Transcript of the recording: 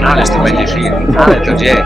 No, Ależ to będzie film, ale to dzień.